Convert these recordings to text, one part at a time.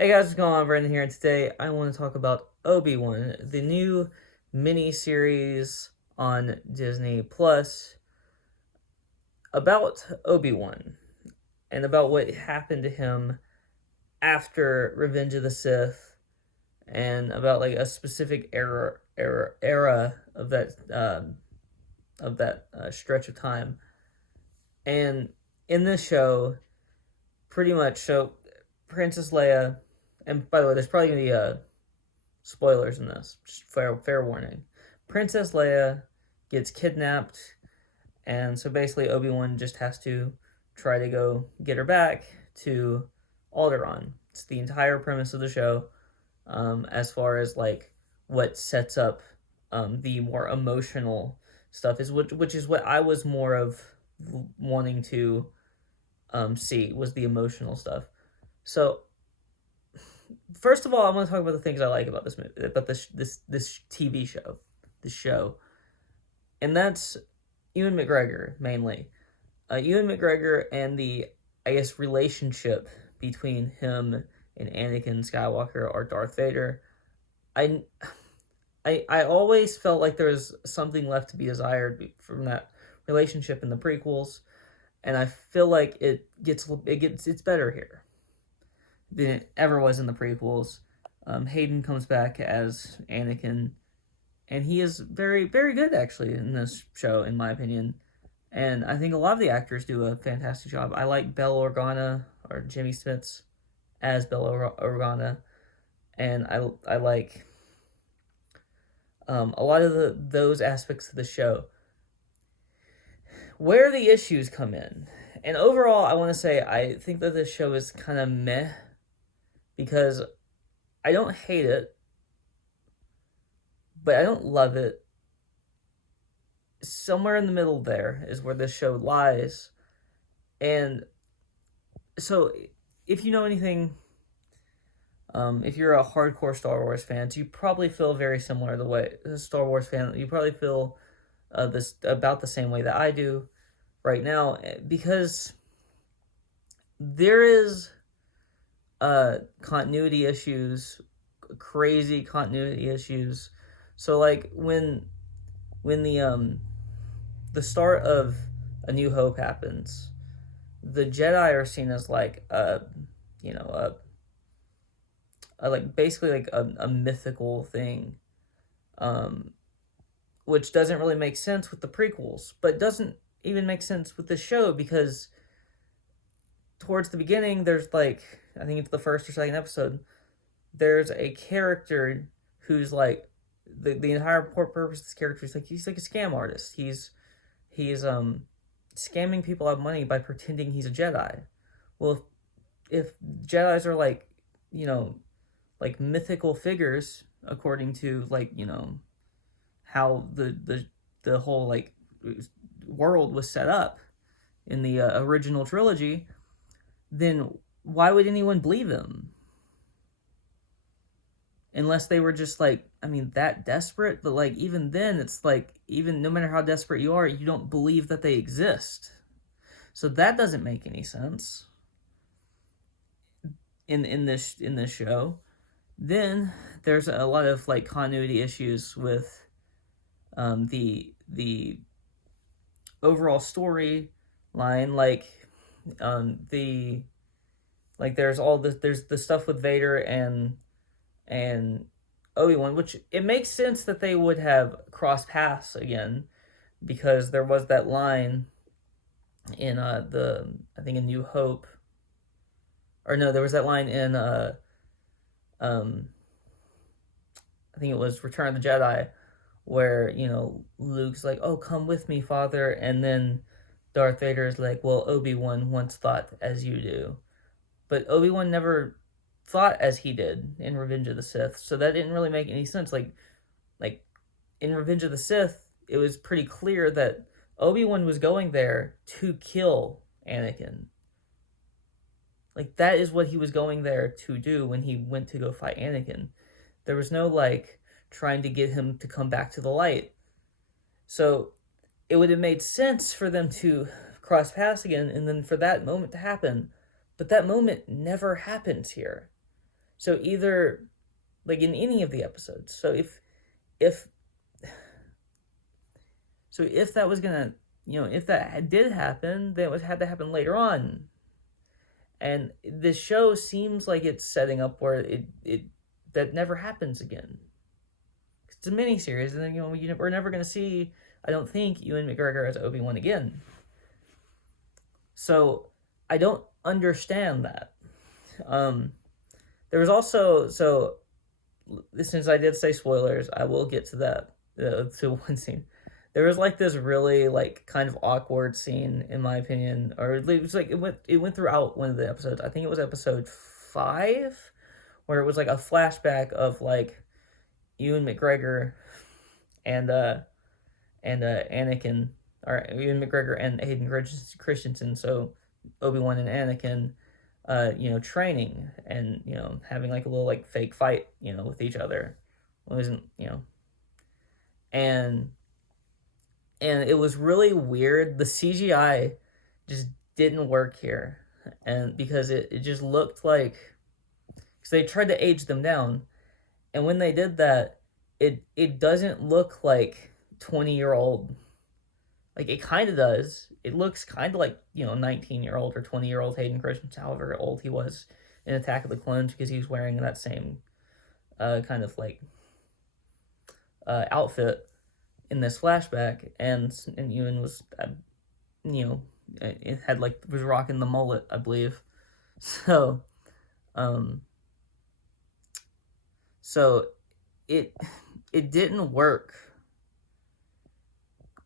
Hey guys, what's going on? Brandon here, and today I want to talk about Obi-Wan, the new mini-series on Disney Plus about Obi-Wan and about what happened to him after Revenge of the Sith, and about like a specific era of that stretch of time. And in this show, pretty much, so Princess Leia, and by the way, there's probably gonna be spoilers in this. Just fair warning. Princess Leia gets kidnapped, and so basically Obi-Wan just has to try to go get her back to Alderaan. It's the entire premise of the show, as far as like what sets up the more emotional stuff is which is what I was more of wanting to see, was the emotional stuff. So first of all, I want to talk about the things I like about this movie, about this TV show, the show, and that's Ewan McGregor mainly. Ewan McGregor and the, I guess, relationship between him and Anakin Skywalker, or Darth Vader. I I always felt like there was something left to be desired from that relationship in the prequels, and I feel like it's better here than it ever was in the prequels. Hayden comes back as Anakin, and he is very, very good actually in this show, in my opinion. And I think a lot of the actors do a fantastic job. I like Bell Organa, or Jimmy Smits as Bell Organa, and I like a lot of those aspects of the show. Where the issues come in, and overall, I want to say I think that this show is kind of meh, because I don't hate it, but I don't love it. Somewhere in the middle there is where this show lies. And so, if you know anything, if you're a hardcore Star Wars fan, you probably feel very similar the way a Star Wars fan. You probably feel this about the same way that I do right now, because there is continuity issues, crazy continuity issues. So like when the start of A New Hope happens, the Jedi are seen as like you know like basically like a mythical thing, um which doesn't really make sense with the prequels, but doesn't even make sense with the show, because towards the beginning there's like, I think it's the first or second episode, there's a character who's like the entire purpose of this character is like he's like a scam artist. He's scamming people out of money by pretending he's a Jedi. Well, if Jedis are like, you know, like mythical figures, according to like, you know, how the whole like world was set up in the original trilogy, then why would anyone believe him? Unless they were just like, I mean, that desperate. But like, even then, it's like, even no matter how desperate you are, you don't believe that they exist. So that doesn't make any sense in this show. Then there's a lot of like continuity issues with the overall story line, like the like there's the stuff with Vader and Obi-Wan, which it makes sense that they would have crossed paths again, because there was that line in the, I think in New Hope, or no, there was that line in um I think it was Return of the Jedi, where, you know, Luke's like, "Oh, come with me, Father," and then Darth Vader is like, "Well, Obi-Wan once thought as you do," but Obi-Wan never thought as he did in Revenge of the Sith, so that didn't really make any sense. Like in Revenge of the Sith, it was pretty clear that Obi-Wan was going there to kill Anakin. Like that is what he was going there to do when he went to go fight Anakin. There was no like trying to get him to come back to the light. So it would have made sense for them to cross paths again, and then for that moment to happen. But that moment never happens here. So either like in any of the episodes. If if that was gonna, if that did happen, then it was had to happen later on. And this show seems like it's setting up where it that never happens again. It's a miniseries, and then we're never gonna see, I don't think, Ewan McGregor as Obi-Wan again. So I don't understand that. There was also, since I did say spoilers, I will get to that, to one scene. There was like this really like kind of awkward scene, in my opinion, or it was like it went throughout one of the episodes. I think it was episode 5, where it was like a flashback of like Ewan McGregor and Anakin, or Ewan McGregor and Hayden Christensen, so Obi-Wan and Anakin, training and having like a little like fake fight, with each other. It wasn't, and it was really weird. The CGI just didn't work here, and because it just looked like, because they tried to age them down, and when they did that, it doesn't look like 20-year-old. Like, it kind of does. It looks kind of like 19-year-old or 20-year-old Hayden Christensen, however old he was in Attack of the Clones, because he was wearing that same kind of like outfit in this flashback, and Ewan was, it had like, was rocking the mullet, I believe. So, so it didn't work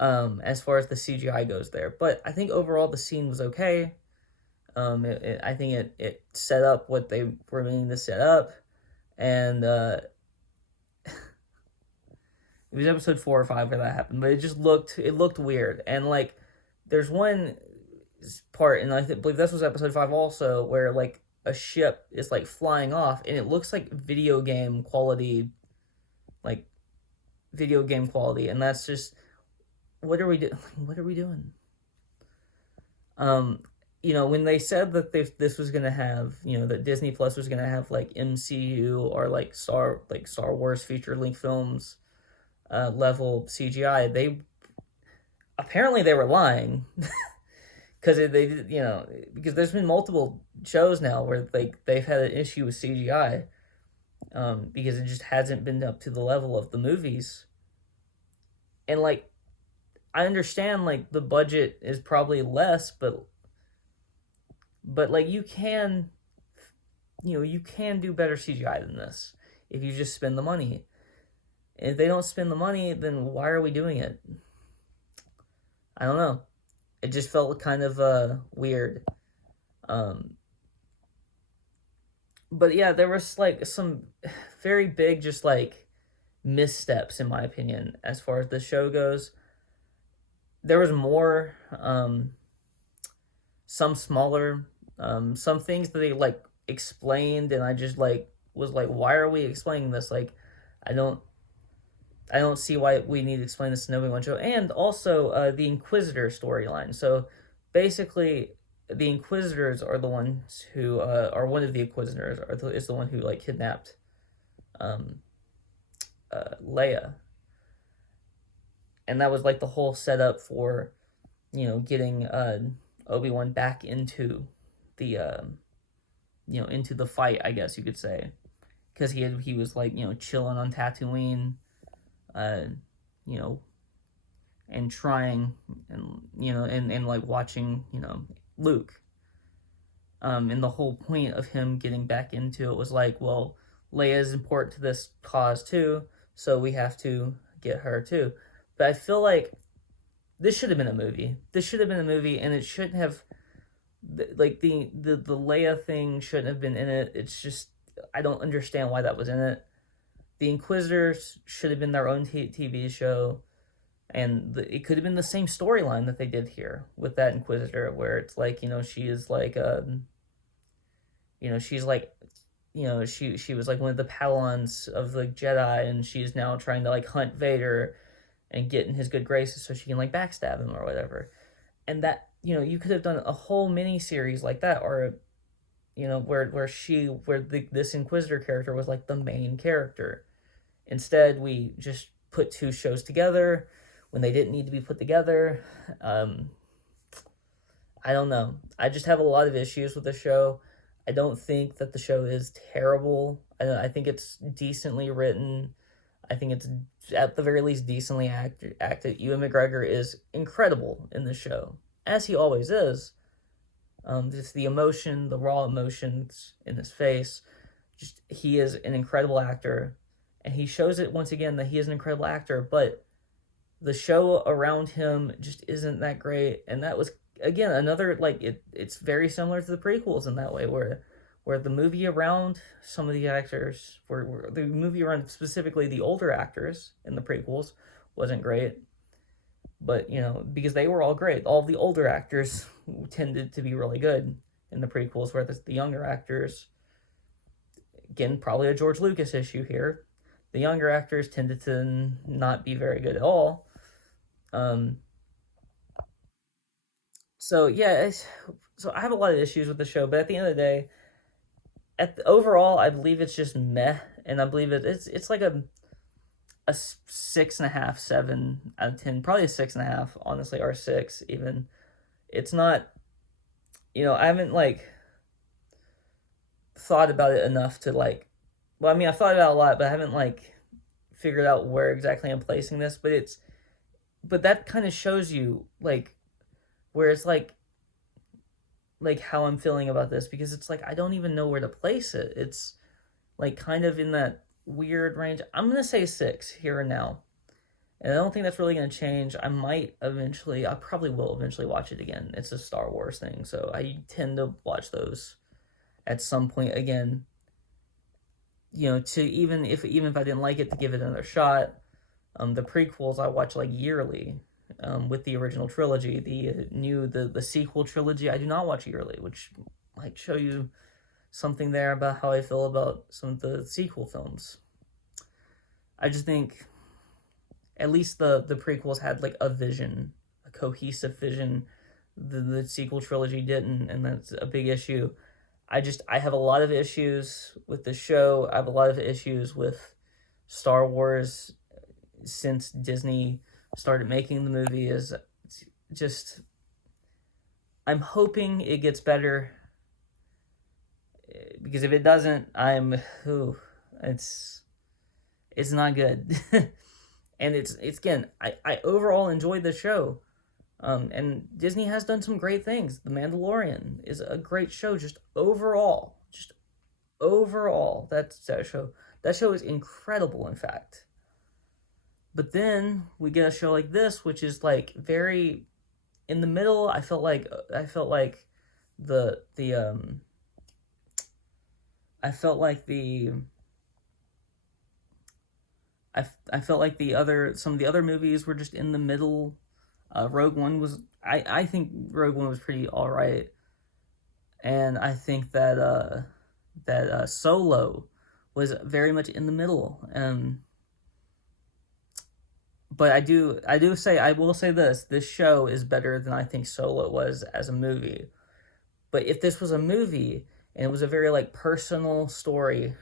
as far as the CGI goes there, but I think overall the scene was okay. I think it set up what they were meaning to set up, and it was episode 4 or 5 where that happened, but it looked weird. And like, there's one part, and I believe this was episode 5 also, where like a ship is like flying off, and it looks like video game quality, and that's just, what are we doing? What are we doing? When they said that this was gonna have, that Disney Plus was gonna have like MCU or like Star Wars feature length films, level CGI, they apparently they were lying, because because there's been multiple shows now where they've had an issue with CGI, because it just hasn't been up to the level of the movies. And like, I understand like the budget is probably less, but like, you can do better CGI than this if you just spend the money. And if they don't spend the money, then why are we doing it? I don't know. It just felt kind of weird. But yeah, there was like some very big just like missteps, in my opinion, as far as the show goes. There was more, some smaller, some things that they like explained, and I just like was like, why are we explaining this? Like, I don't see why we need to explain this in the Obi-Wan show. And also the Inquisitor storyline. So basically, the Inquisitors are the ones who are one of the Inquisitors is the one who like kidnapped Leia, and that was like the whole setup for getting Obi-Wan back into the into the fight, I guess you could say, because he was like chilling on Tatooine, and trying, and like watching Luke, and the whole point of him getting back into it was like, well, Leia is important to this cause too, so we have to get her too. But I feel like this should have been a movie. And it shouldn't have, like, the Leia thing shouldn't have been in it. It's just, I don't understand why that was in it. The Inquisitors should have been their own TV show, and it could have been the same storyline that they did here with that Inquisitor, where it's like, she is like, she's like, she was like one of the Padawans of the Jedi, and she's now trying to like hunt Vader and get in his good graces so she can like backstab him or whatever. And that, you could have done a whole mini series like that, or this Inquisitor character was like the main character. Instead, we just put two shows together when they didn't need to be put together. Um, I don't know. I just have a lot of issues with the show. I don't think that the show is terrible. I think it's decently written. I think it's at the very least decently acted. Ewan McGregor is incredible in the show, as he always is. Just the emotion, the raw emotions in his face. Just he is an incredible actor, and he shows it once again that he is an incredible actor. But the show around him just isn't that great, and that was again another like it's very similar to the prequels in that way where the movie around some of the actors where the movie around specifically the older actors in the prequels wasn't great, but because they were all great, all the older actors tended to be really good in the prequels, where the younger actors, again probably a George Lucas issue here, the younger actors tended to not be very good at all. um so yeah, so I have a lot of issues with the show, but at the end of the day, overall, I believe it's just meh, and I believe it's like a 6.5, 7 out of 10, probably a 6.5, honestly, or 6 even. It's not, I haven't like thought about it enough to like, well, I mean, I've thought about it a lot, but I haven't like figured out where exactly I'm placing this. But that kind of shows you like where it's like how I'm feeling about this, because it's like I don't even know where to place it. It's like kind of in that weird range. I'm gonna say 6 here and now, and I don't think that's really gonna change. I probably will eventually watch it again. It's a Star Wars thing, so I tend to watch those at some point again. To even if I didn't like it, to give it another shot. The prequels I watch like yearly. With the original trilogy, the sequel trilogy, I do not watch yearly, which might show you something there about how I feel about some of the sequel films. I just think at least the prequels had like a vision, a cohesive vision. The sequel trilogy didn't, and that's a big issue. I have a lot of issues with the show. I have a lot of issues with Star Wars since Disney started making the movie. Is just I'm hoping it gets better, because if it doesn't, it's not good. And it's again, I overall enjoyed the show. And Disney has done some great things. The Mandalorian is a great show, just overall. That show is incredible, in fact. But then we get a show like this, which is like very in the middle. The the I felt like the I felt like the other some of the other movies were just in the middle. Rogue One was I think Rogue One was pretty all right, and I think that Solo was very much in the middle. But I will say this show is better than I think Solo was as a movie. But if this was a movie and it was a very like personal story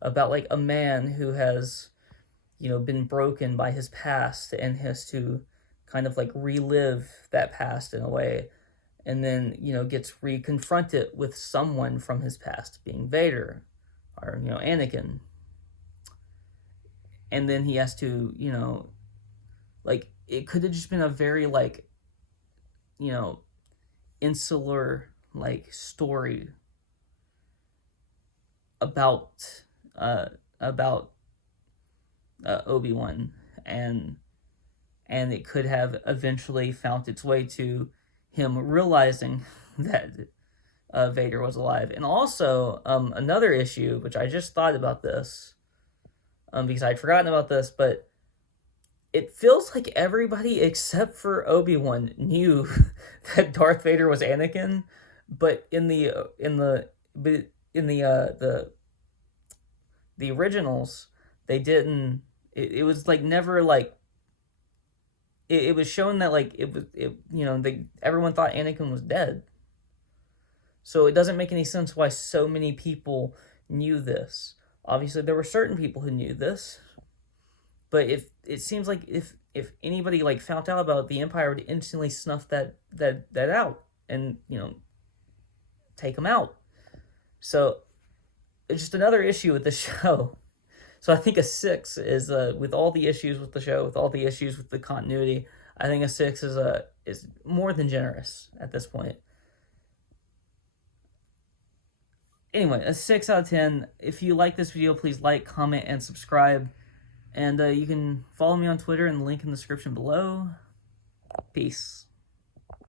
about like a man who has been broken by his past and has to kind of like relive that past in a way, and then gets reconfronted with someone from his past, being Vader or Anakin, and then he has to like it could have just been a very like insular like story about about Obi-Wan, and it could have eventually found its way to him realizing that Vader was alive. And also, another issue, which I just thought about this, because I'd forgotten about this, but it feels like everybody except for Obi-Wan knew that Darth Vader was Anakin, but in the originals, they didn't. It was like never like. It was shown that like everyone thought Anakin was dead. So it doesn't make any sense why so many people knew this. Obviously, there were certain people who knew this, but if it seems like if anybody like found out about it, the Empire would instantly snuff that out and take them out. So it's just another issue with the show. So I think a 6 is with all the issues with the show, with all the issues with the continuity. I think a 6 is more than generous at this point. Anyway, a 6 out of 10. If you like this video, please like, comment, and subscribe. And you can follow me on Twitter in the link in the description below. Peace.